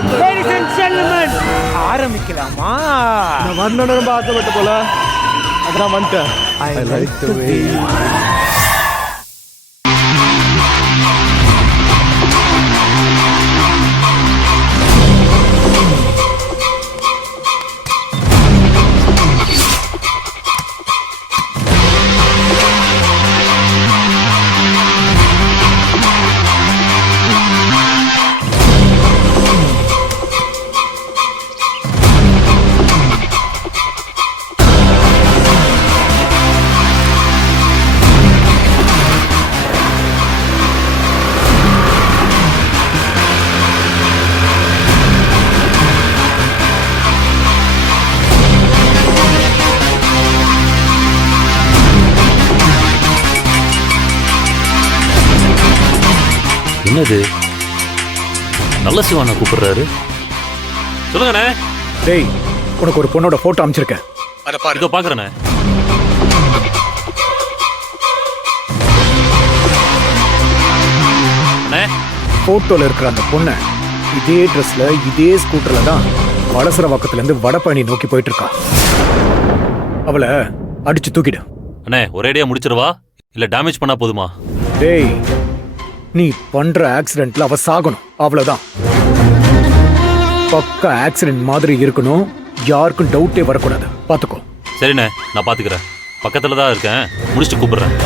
Ladies and gentlemen, ஆரம்பிக்கலாமா? நான் வரணும்னு ரொம்ப ஆசைப்பட்ட போல அதான் வந்துட்டேன். I like the way. என்னது நல்ல சிவானா கூப்பிடுறாரு? சொல்லுங்கண்ணே. டேய், உனக்கு ஒரு பொண்ணோட போட்டோ அனுப்பிச்சிருக்கேன், அதை பாரு. இதோ பாக்குறேண்ணே. போட்டோல இருக்கிற அந்த பொண்ணை இதே ட்ரெஸ்ல இதே ஸ்கூட்டர்ல தான் வடசரவாக்கத்துல இருந்து வடபழனி நோக்கி போயிட்டு இருக்கா. அவளை அடிச்சு தூக்கிடு. அண்ணே, ஒரேடியா முடிச்சிருவா இல்ல டேமேஜ் பண்ணா போதுமா? டேய், நீ பண்ற ஆக்சிடென்ட்ல அவ சாகணும், அவ்வளவுதான். பக்கா ஆக்சிடென்ட் மாதிரி இருக்கணும், யாருக்கும் டவுட்டே வரக்கூடாது, பாத்துக்கோ. சரிண்ணே, நான் பாத்துக்கிறேன். பக்கத்துல தான் இருக்கேன், முடிச்சுட்டு கூப்பிடுறேன்.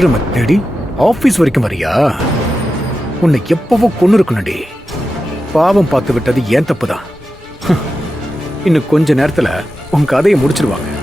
விக்ரம தேடி ஆபீஸ் வரைக்கும் வரியா? உன்னை எப்பவோ கொண்டு இருக்கணும்டி. பாவம் பார்த்து விட்டது ஏன் தப்புதான். இன்னும் கொஞ்ச நேரத்துல உன் கதையை முடிச்சிருவாங்க.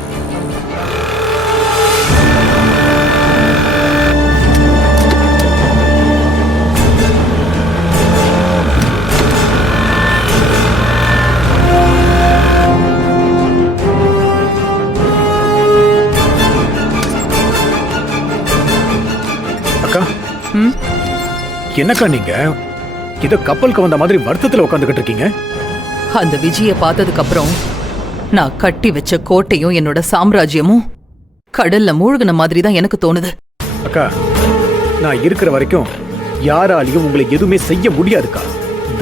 என்னக்கா நீங்க இத கப்பலுக்கு வந்த மாதிரி வருத்தத்துல உட்காந்துக்கிட்டு இருக்கீங்க? அந்த விஜய பார்த்ததுக்கு அப்புறம் நான் கட்டி வச்ச கோட்டையும் என்னோட சாம்ராஜ்யமும் கடல்ல மூழ்கின மாதிரி தான் எனக்கு தோணுது. அக்கா, நான் இருக்கிற வரைக்கும் யாராலையும் உங்களை எதுவுமே செய்ய முடியாதுக்கா.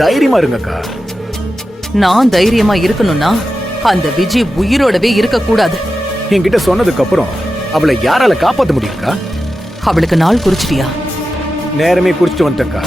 தைரியமா இருங்கக்கா. நான் தைரியமா இருக்கணும்னா அந்த விஜய் உயிரோடவே இருக்க கூடாது. என்கிட்ட சொன்னதுக்கு அப்புறம் அவளை யாரால காப்பாத்த முடியும்க்கா? அவளுக்கு நாள் குறிச்சிட்டியா? நேரமே குறிச்சிட்டு வந்துட்டேன்க்கா.